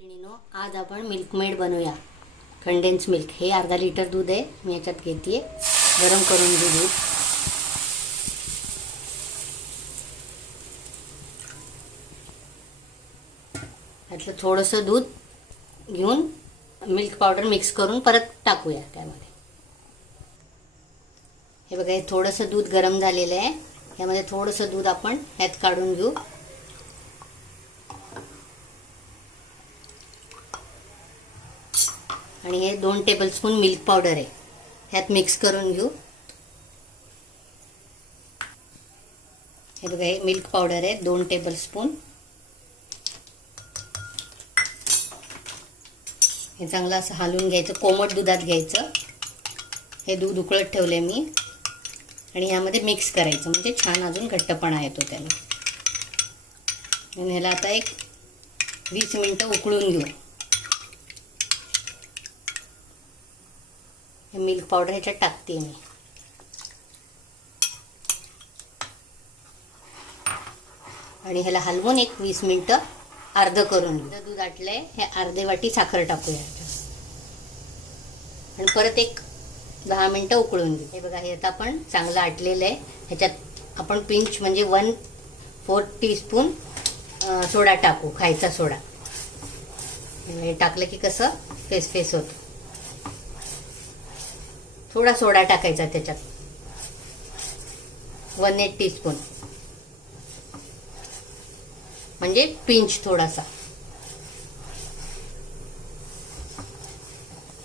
मैत्रिणींनो, आज आपण मिल्कमेड बनवूया. Condense milk. हे अर्धा लिटर दूध आहे, मी याच्यात घेते. गरम करून घेऊ दूध. यातलं थोडंसं दूध घेऊन मिल्क पावडर मिक्स करून परत टाकूया त्यामध्ये. हे बघा, हे थोडंसं दूध गरम झालेलं आहे. यामध्ये थोडंसं दूध आपण ह्यात काढून घेऊ. आणि हे 2 टेबलस्पून मिल्क पावडर आहे, ह्यात मिक्स करून घेऊ. हे बघा, हे मिल्क पावडर आहे 2 टेबलस्पून. हे चांगलं असं हलवून घ्यायचं, कोमट दुधात घ्यायचं. हे दूध उकळत ठेवले मी आणि ह्यामध्ये मिक्स करायचं, म्हणजे छान अजून घट्टपणा येतो त्याला. आणि ह्याला आता एक 20 मिनिटं उकळून घेऊ. हे मिल्क पावडर ह्याच्यात टाकते मी. आणि ह्याला हलवून एक 20 मिनिटं अर्ध करून घेऊ. दूध आटलंय, हे अर्धे वाटी साखर टाकूया आणि परत एक 10 मिनिटं उकळून घेऊ. हे बघा, हे आता आपण चांगलं आटलेलं आहे. ह्याच्यात आपण पिंच म्हणजे 1/4 टीस्पून सोडा टाकू, खायचा सोडा. हे टाकलं की कसं फेस होतं. थोडा सोडा टाकायचा त्याच्यात, 1/8 टीस्पून, म्हणजे पिंच थोडासा.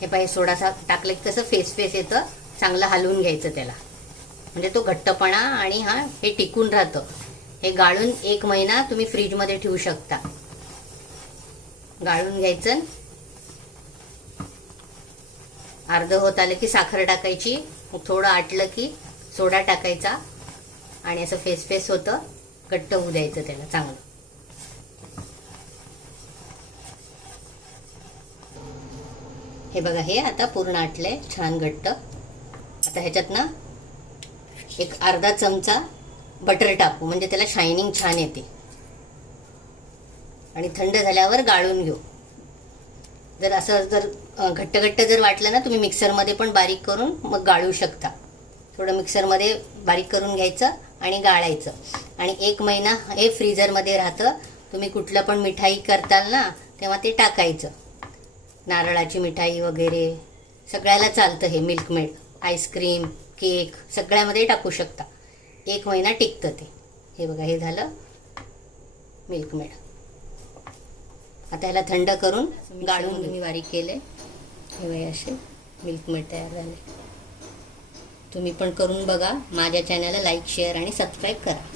हे पाहिजे, सोडासा टाकलं की कसं फेस येतं. चांगलं हलवून घ्यायचं त्याला, म्हणजे तो घट्टपणा आणि हे टिकून राहतं. हे गाळून 1 महिना तुम्ही फ्रीजमध्ये ठेवू शकता. गाळून घ्यायचं. अर्ध होत आलं की साखर टाकायची. मग थोडं आटलं की सोडा टाकायचा आणि असं फेस होतं. घट्ट होऊ द्यायचं त्याला चांगलं. हे बघा, हे आता पूर्ण आटलंय छान घट्ट. आता ह्याच्यात ना एक अर्धा चमचा बटर टाकू, म्हणजे त्याला शायनिंग छान येते. आणि थंड झाल्यावर गाळून घेऊ. जर घट्ट जर वाटलं ना, तुम्ही मिक्सरमध्ये पण बारीक करून मग गाळू शकता. थोडं मिक्सरमध्ये बारीक करून घ्यायचं आणि गाळायचं. आणि 1 महिना हे फ्रीजरमध्ये राहतं. तुम्ही कुठलं पण मिठाई करताल ना, तेव्हा ते टाकायचं. नारळाची मिठाई वगैरे सगळ्याला चालतं हे मिल्कमेड. आईस्क्रीम, केक सगळ्यामध्ये टाकू शकता. 1 महिना टिकतं ते. हे बघा, हे झालं मिल्कमेड. आता ह्याला थंड करून गाळून मी बारीक केले. हे बघा, असे मिल्कमेड तयार झाले. तुम्ही पण करून बघा. माझ्या चॅनलला लाईक, शेअर आणि सबस्क्राईब करा.